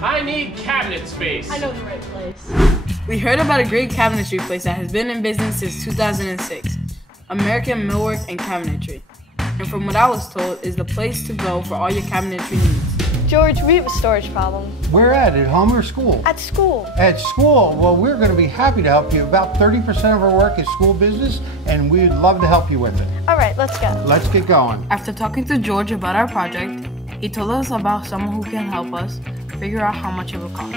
I need cabinet space. I know the right place. We heard about a great cabinetry place that has been in business since 2006, American Millwork and Cabinetry. And from what I was told, is the place to go for all your cabinetry needs. George, we have a storage problem. Where at home or school? At school. At school? Well, we're going to be happy to help you. About 30% of our work is school business, and we'd love to help you with it. All right, let's go. Let's get going. After talking to George about our project, he told us about someone who can help us figure out how much it will cost.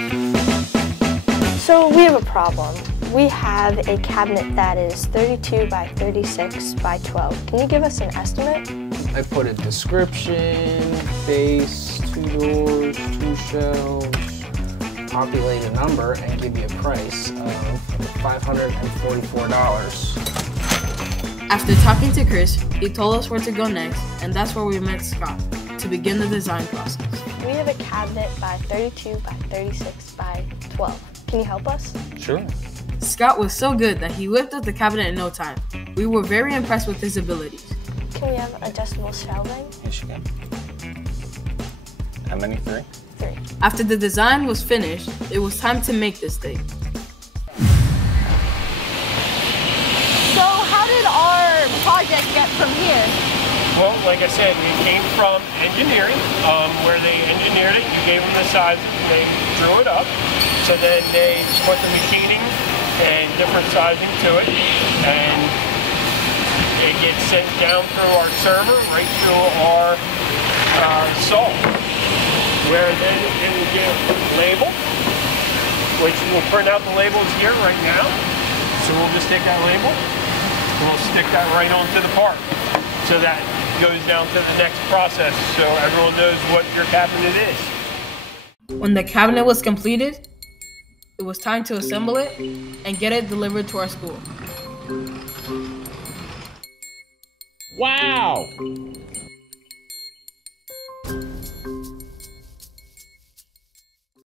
So we have a problem. We have a cabinet that is 32 by 36 by 12. Can you give us an estimate? I put a description, base, 2 doors, 2 shelves, populate a number, and give you a price of $544. After talking to Chris, he told us where to go next, and that's where we met Scott to begin the design process. We have a cabinet by 32 by 36 by 12. Can you help us? Sure. Scott was so good that he whipped up the cabinet in no time. We were very impressed with his abilities. Can we have adjustable shelving? Yes, you can. How many? 3? 3. After the design was finished, it was time to make this thing. So how did our project get from here? Well, like I said, it came from engineering, where they engineered it. You gave them the size, they drew it up. So then they put the machining and different sizing to it, and it gets sent down through our server right to our saw, where then it will get labeled, which we'll print out the labels here right now. So we'll just take that label, and we'll stick that right onto the part, so that goes down to the next process, so everyone knows what your cabinet is. When the cabinet was completed, it was time to assemble it and get it delivered to our school. Wow!